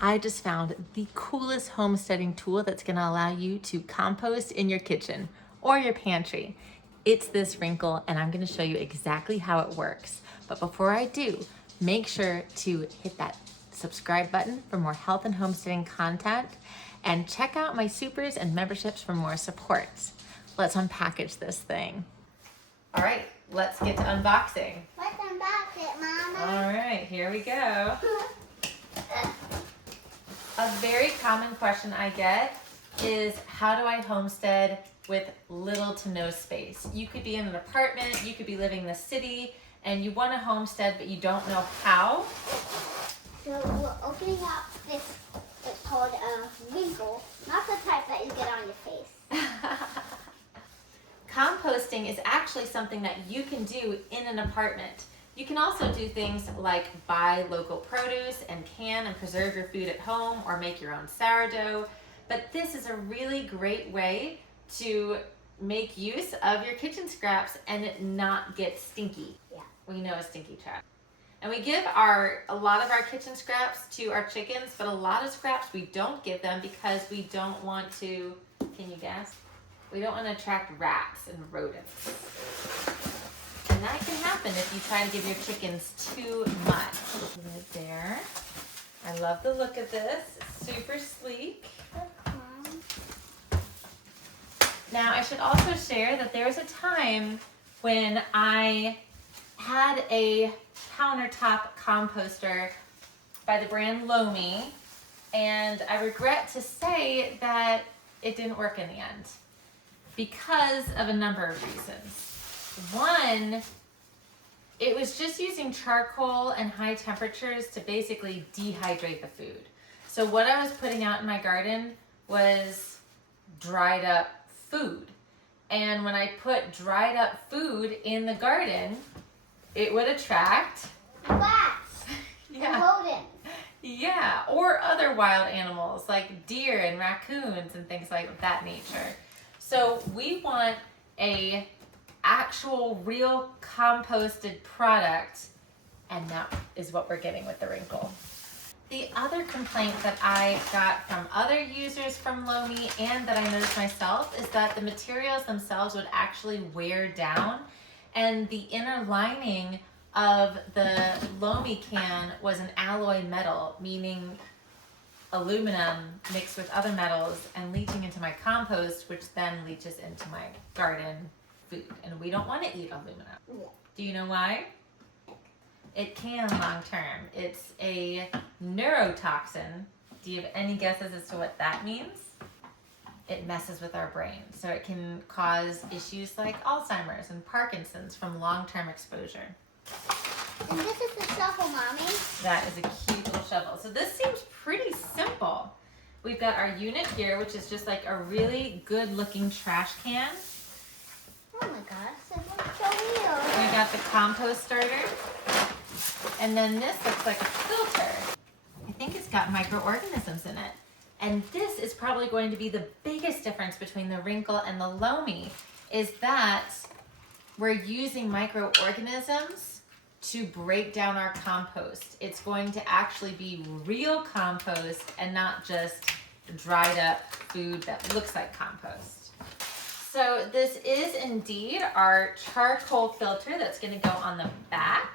I just found the coolest homesteading tool that's gonna allow you to compost in your kitchen or your pantry. It's this Reencle, and I'm gonna show you exactly how it works. But before I do, make sure to hit that subscribe button for more health and homesteading content, and check out my supers and memberships for more support. Let's unpackage this thing. All right, let's get to unboxing. Let's unbox it, Mama. All right, here we go. A very common question I get is, how do I homestead with little to no space? You could be in an apartment, you could be living in the city, and you want to homestead, but you don't know how. So we're opening up this, it's called a Reencle, not the type that you get on your face. Composting is actually something that you can do in an apartment. You can also do things like buy local produce and can and preserve your food at home, or make your own sourdough. But this is a really great way to make use of your kitchen scraps and it not get stinky. Yeah. We know a stinky trap. And we give a lot of our kitchen scraps to our chickens, but a lot of scraps we don't give them because we don't want to, can you guess? We don't want to attract rats and rodents. And that can happen if you try to give your chickens too much. Right there. I love the look of this. It's super sleek. Now, I should also share that there was a time when I had a countertop composter by the brand Lomi, and I regret to say that it didn't work in the end because of a number of reasons. One, it was just using charcoal and high temperatures to basically dehydrate the food. So what I was putting out in my garden was dried up food. And when I put dried up food in the garden, it would attract Rats. yeah. Rodents. Yeah, or other wild animals like deer and raccoons and things like that nature. So we want a actual real composted product, and that is what we're getting with the Reencle. The other complaint that I got from other users from Lomi and that I noticed myself is that the materials themselves would actually wear down, and the inner lining of the Lomi can was an alloy metal, meaning aluminum mixed with other metals and leaching into my compost, which then leaches into my garden food, and we don't want to eat aluminum. Yeah. Do you know why? It can long term. It's a neurotoxin. Do you have any guesses as to what that means? It messes with our brain, so it can cause issues like Alzheimer's and Parkinson's from long-term exposure. And this is the shovel, Mommy. That is a cute little shovel. So this seems pretty simple. We've got our unit here, which is just like a really good-looking trash can. Oh my gosh, this looks so weird. We got the compost starter. And then this looks like a filter. I think it's got microorganisms in it. And this is probably going to be the biggest difference between the Reencle and the Lomi, is that we're using microorganisms to break down our compost. It's going to actually be real compost and not just dried up food that looks like compost. So this is indeed our charcoal filter that's going to go on the back.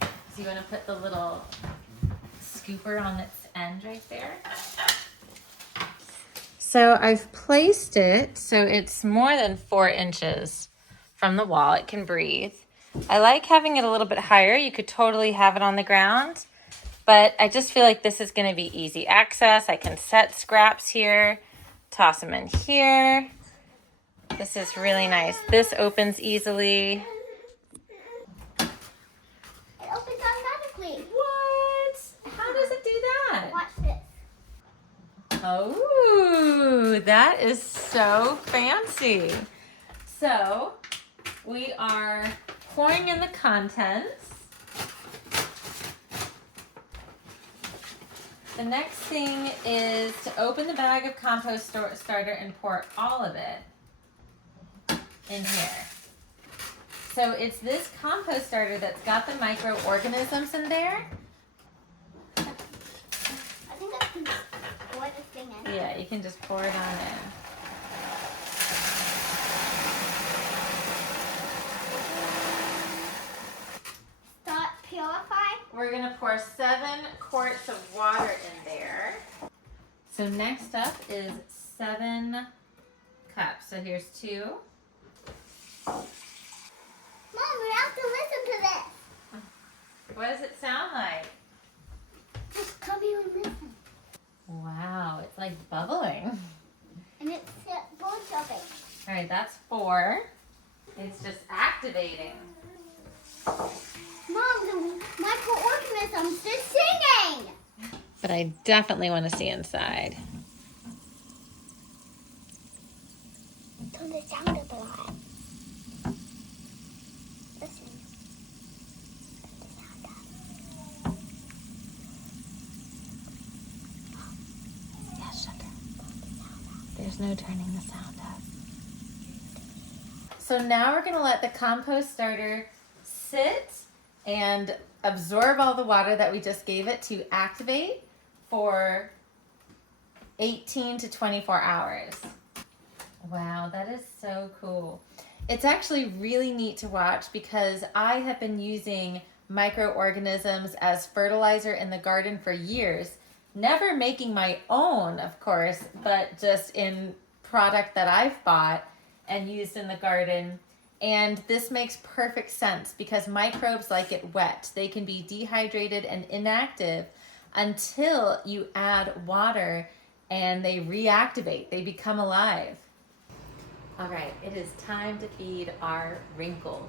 So you want to put the little scooper on its end right there. So I've placed it so it's more than 4 inches from the wall. It can breathe. I like having it a little bit higher. You could totally have it on the ground, but I just feel like this is going to be easy access. I can set scraps here, toss them in here. This is really nice. This opens easily. It opens automatically. What? How does it do that? Watch this. Oh, that is so fancy. So we are pouring in the contents. The next thing is to open the bag of compost starter and pour all of it in here. So it's this compost starter that's got the microorganisms in there. Yeah, you can just pour it on in. Start purify. We're gonna pour 7 quarts of water in there. So next up is 7 cups. So here's 2. Mom, we have to listen to this. What does it sound like? Just come here and listen. Wow, it's like bubbling. And it's both jumping. All right, that's 4. It's just activating. Mom, the microorganisms, they're singing. But I definitely want to see inside. Turn the sound up a lot. Listen. Turn the sound up. Yes, sugar. There's no turning the sound up. So now we're going to let the compost starter sit and absorb all the water that we just gave it to activate for 18 to 24 hours. Wow, that is so cool. It's actually really neat to watch because I have been using microorganisms as fertilizer in the garden for years, never making my own, of course, but just in product that I've bought and used in the garden. And this makes perfect sense because microbes like it wet. They can be dehydrated and inactive until you add water and they reactivate. They become alive. All right, it is time to feed our Reencle.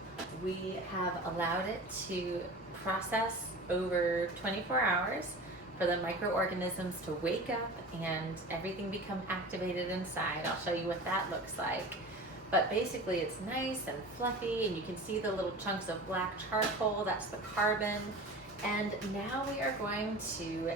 We have allowed it to process over 24 hours for the microorganisms to wake up and everything become activated inside. I'll show you what that looks like. But basically it's nice and fluffy and you can see the little chunks of black charcoal, that's the carbon. And now we are going to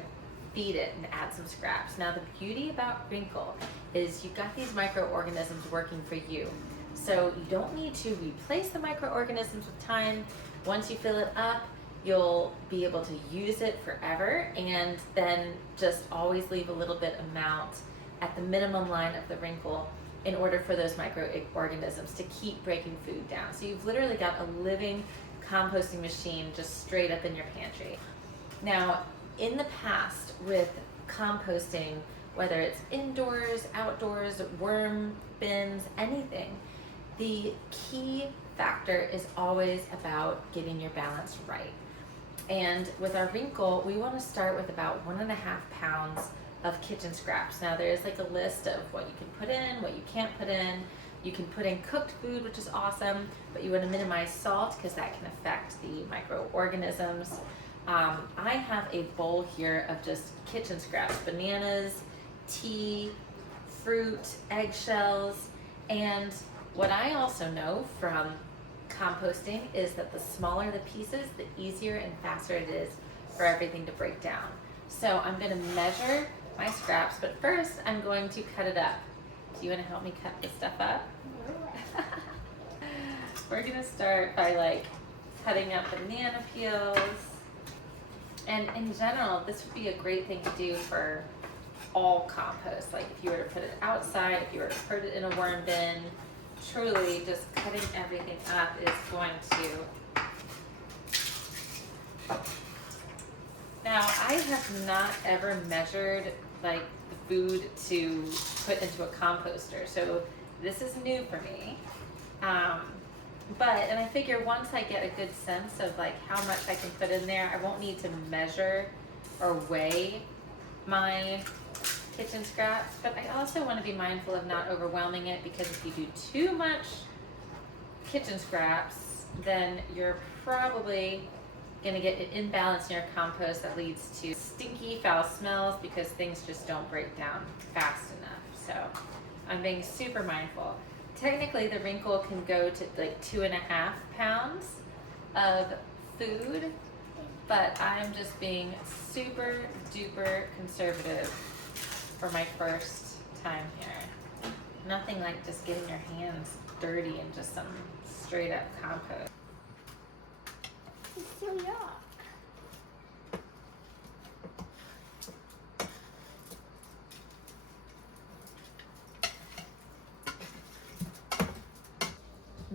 feed it and add some scraps. Now the beauty about Reencle is you've got these microorganisms working for you. So you don't need to replace the microorganisms with time. Once you fill it up, you'll be able to use it forever and then just always leave a little bit amount at the minimum line of the Reencle in order for those microorganisms to keep breaking food down. So you've literally got a living composting machine just straight up in your pantry. Now, in the past with composting, whether it's indoors, outdoors, worm bins, anything, the key factor is always about getting your balance right. And with our Reencle, we want to start with about 1.5 pounds of kitchen scraps. Now there's like a list of what you can put in, what you can't put in. You can put in cooked food, which is awesome, but you want to minimize salt because that can affect the microorganisms. I have a bowl here of just kitchen scraps, bananas, tea, fruit, eggshells, and what I also know from composting is that the smaller the pieces, the easier and faster it is for everything to break down. So I'm going to measure my scraps, but first I'm going to cut it up. Do you want to help me cut this stuff up? We're going to start by cutting up banana peels. And in general, this would be a great thing to do for all compost. Like if you were to put it outside, if you were to put it in a worm bin, truly just cutting everything up is going to. Now, I have not ever measured the food to put into a composter, so this is new for me. And I figure once I get a good sense of how much I can put in there, I won't need to measure or weigh my kitchen scraps, but I also want to be mindful of not overwhelming it, because if you do too much kitchen scraps, then you're probably going to get an imbalance in your compost that leads to stinky, foul smells because things just don't break down fast enough. So I'm being super mindful. Technically, the Reencle can go to 2.5 pounds of food, but I'm just being super duper conservative for my first time here. Nothing like just getting your hands dirty and just some straight up compost. It's so yuck.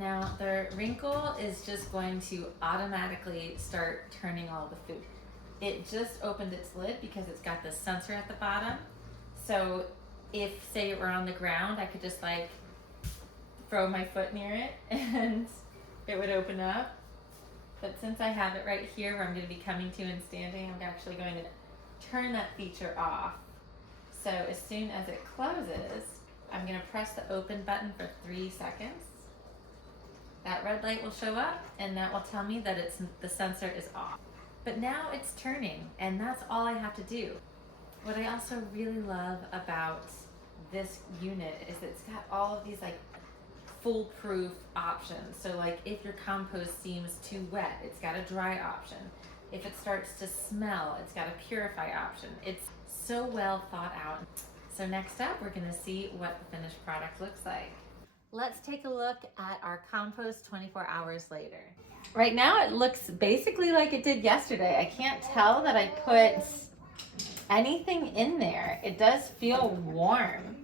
Now the Reencle is just going to automatically start turning all the food. It just opened its lid because it's got this sensor at the bottom. So if, say it were on the ground, I could just like throw my foot near it and it would open up. But since I have it right here where I'm going to be coming to and standing, I'm actually going to turn that feature off. So as soon as it closes, I'm going to press the open button for 3 seconds. That red light will show up and that will tell me that the sensor is off. But now it's turning and that's all I have to do. What I also really love about this unit is it's got all of these like foolproof options. So like if your compost seems too wet, it's got a dry option. If it starts to smell, it's got a purify option. It's so well thought out. So next up, we're gonna see what the finished product looks like. Let's take a look at our compost 24 hours later. Right now it looks basically like it did yesterday. I can't tell that I put anything in there. It does feel warm.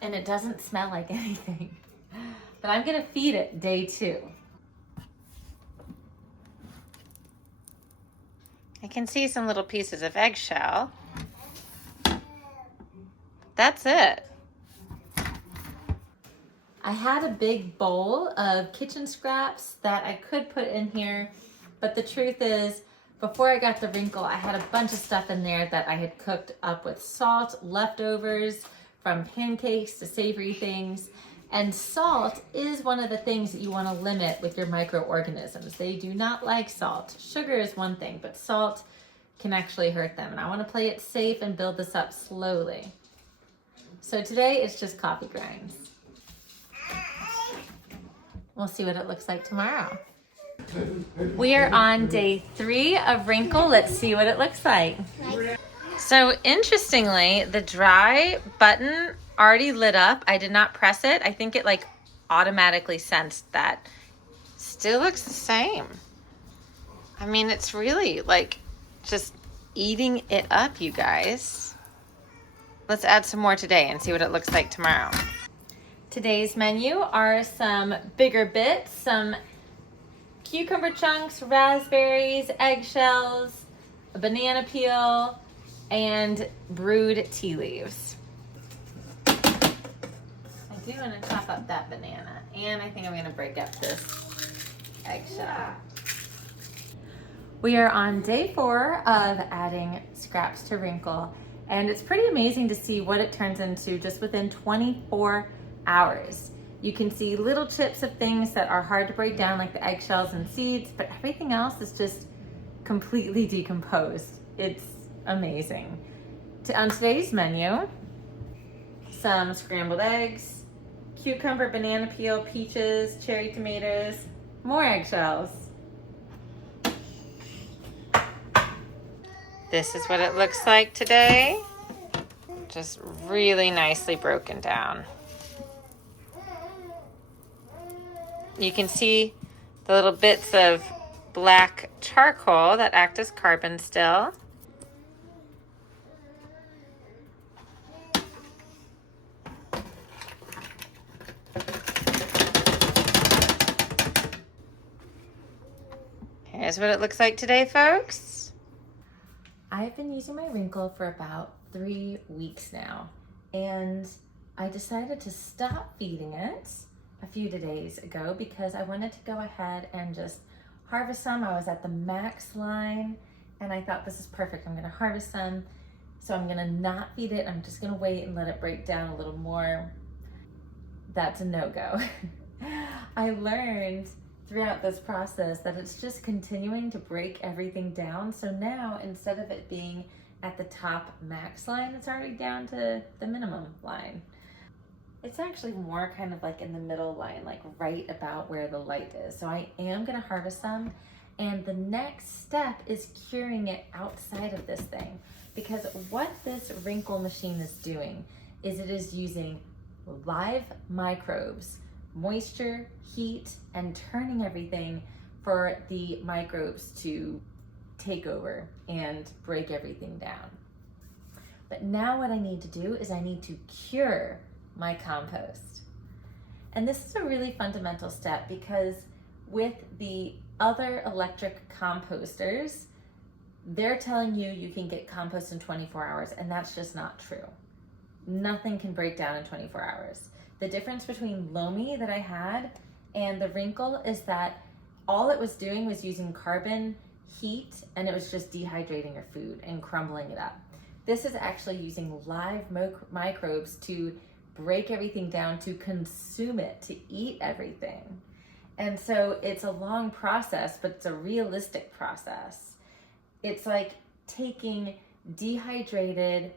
And it doesn't smell like anything. But I'm gonna feed it day 2. I can see some little pieces of eggshell. That's it. I had a big bowl of kitchen scraps that I could put in here, but the truth is, before I got the Reencle, I had a bunch of stuff in there that I had cooked up with salt, leftovers from pancakes to savory things. And salt is one of the things that you want to limit with your microorganisms. They do not like salt. Sugar is one thing, but salt can actually hurt them. And I want to play it safe and build this up slowly. So today it's just coffee grinds. We'll see what it looks like tomorrow. We are on day 3 of Reencle. Let's see what it looks like. So interestingly, the dry button already lit up. I did not press it. I think it like automatically sensed that. Still looks the same. I mean, it's really like just eating it up, you guys. Let's add some more today and see what it looks like tomorrow. Today's menu are some bigger bits, some cucumber chunks, raspberries, eggshells, a banana peel, and brewed tea leaves. I do want to chop up that banana, and I think I'm going to break up this eggshell. We are on day 4 of adding scraps to Reencle, and it's pretty amazing to see what it turns into just within 24 hours. You can see little chips of things that are hard to break down, like the eggshells and seeds, but everything else is just completely decomposed. It's amazing. On today's menu, some scrambled eggs, cucumber, banana peel, peaches, cherry tomatoes, more eggshells. This is what it looks like today. Just really nicely broken down. You can see the little bits of black charcoal that act as carbon still. Here's what it looks like today, folks. I've been using my Reencle for about 3 weeks now, and I decided to stop feeding it a few days ago because I wanted to go ahead and just harvest some. I was at the max line and I thought, this is perfect. I'm gonna harvest some. So I'm gonna not feed it. I'm just gonna wait and let it break down a little more. That's a no-go. I learned throughout this process that it's just continuing to break everything down. So now instead of it being at the top max line, it's already down to the minimum line. It's actually more kind of like in the middle line, like right about where the light is. So I am gonna harvest some, and the next step is curing it outside of this thing. Because what this Reencle machine is doing is it is using live microbes, moisture, heat, and turning everything for the microbes to take over and break everything down. But now what I need to do is I need to cure my compost. And this is a really fundamental step because with the other electric composters, they're telling you you can get compost in 24 hours, and that's just not true. Nothing can break down in 24 hours. The difference between Lomi that I had and the Reencle is that all it was doing was using carbon heat, and it was just dehydrating your food and crumbling it up. This is actually using live microbes to break everything down, to consume it, to eat everything. And so it's a long process, but it's a realistic process. It's like taking dehydrated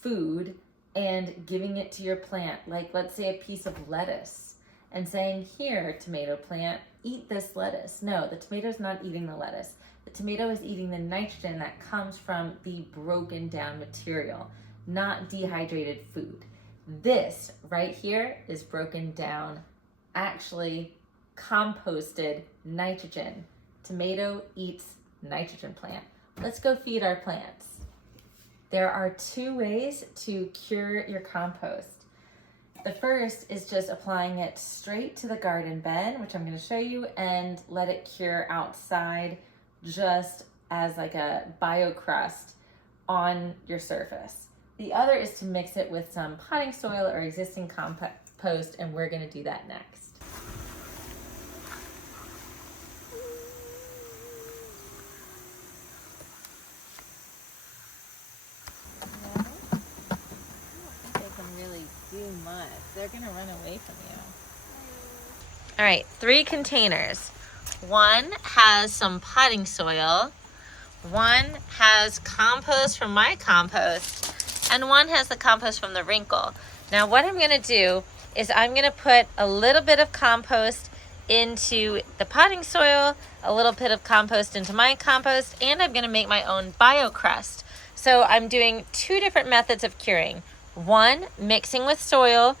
food and giving it to your plant, like let's say a piece of lettuce, and saying, here, tomato plant, eat this lettuce. No, the tomato's not eating the lettuce. The tomato is eating the nitrogen that comes from the broken down material, not dehydrated food. This right here is broken down, actually composted nitrogen. Tomato eats nitrogen plant. Let's go feed our plants. There are 2 ways to cure your compost. The first is just applying it straight to the garden bed, which I'm going to show you, and let it cure outside just as like a biocrust on your surface. The other is to mix it with some potting soil or existing compost, and we're going to do that next. Much. They're gonna run away from you. All right, 3 containers. One has some potting soil, one has compost from my compost, and one has the compost from the Reencle. Now what I'm gonna do is I'm gonna put a little bit of compost into the potting soil, a little bit of compost into my compost, and I'm gonna make my own biocrust. So I'm doing 2 different methods of curing. 1, mixing with soil,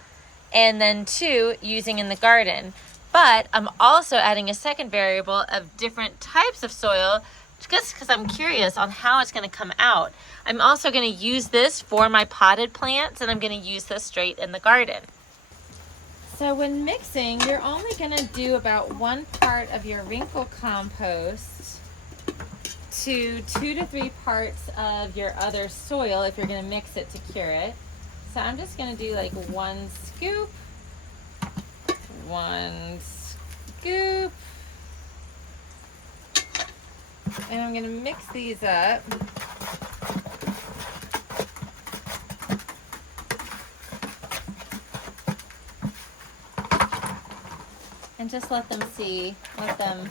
and then 2, using in the garden. But I'm also adding a second variable of different types of soil just because I'm curious on how it's going to come out. I'm also going to use this for my potted plants, and I'm going to use this straight in the garden. So when mixing, you're only going to do about 1 part of your Reencle compost to 2 to 3 parts of your other soil if you're going to mix it to cure it. So I'm just gonna do like 1 scoop, 1 scoop, and I'm gonna mix these up. And just let them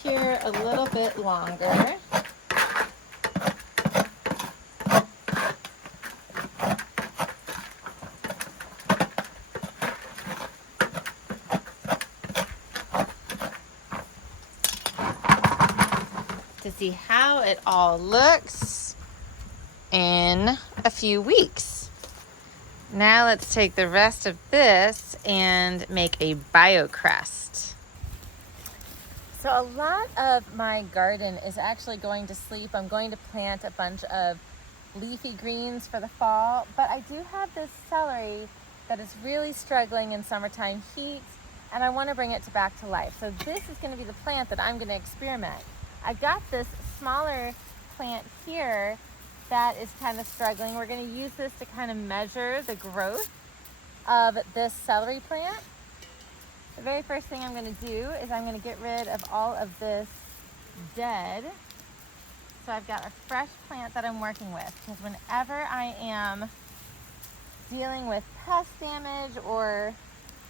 cure a little bit longer. To see how it all looks in a few weeks. Now let's take the rest of this and make a biocrust. So a lot of my garden is actually going to sleep. I'm going to plant a bunch of leafy greens for the fall, but I do have this celery that is really struggling in summertime heat, and I want to bring it back to life. So this is going to be the plant that I'm going to experiment. I got this smaller plant here that is kind of struggling. We're going to use this to kind of measure the growth of this celery plant. The very first thing I'm going to do is I'm going to get rid of all of this dead. So I've got a fresh plant that I'm working with, because whenever I am dealing with pest damage or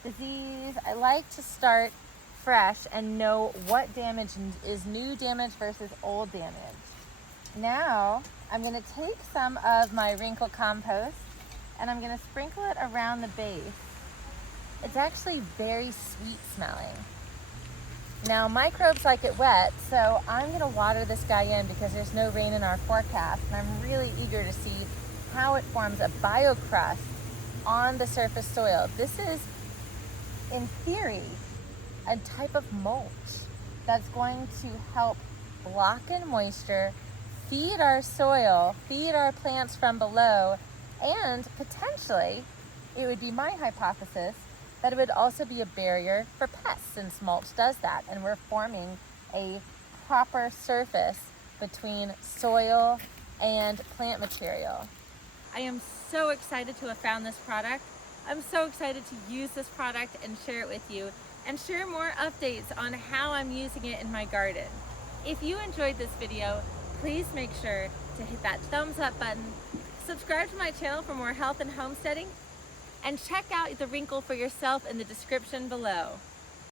disease, I like to start fresh and know what damage is new damage versus old damage. Now I'm going to take some of my Reencle compost and I'm going to sprinkle it around the base. It's actually very sweet smelling. Now microbes like it wet, so I'm going to water this guy in because there's no rain in our forecast, and I'm really eager to see how it forms a biocrust on the surface soil. This is, in theory, a type of mulch that's going to help lock in moisture, feed our soil, feed our plants from below, and potentially, it would be my hypothesis, that it would also be a barrier for pests, since mulch does that, and we're forming a proper surface between soil and plant material. I am so excited to have found this product. I'm so excited to use this product and share it with you, and share more updates on how I'm using it in my garden. If you enjoyed this video, please make sure to hit that thumbs up button, subscribe to my channel for more health and homesteading, and check out the Reencle for yourself in the description below.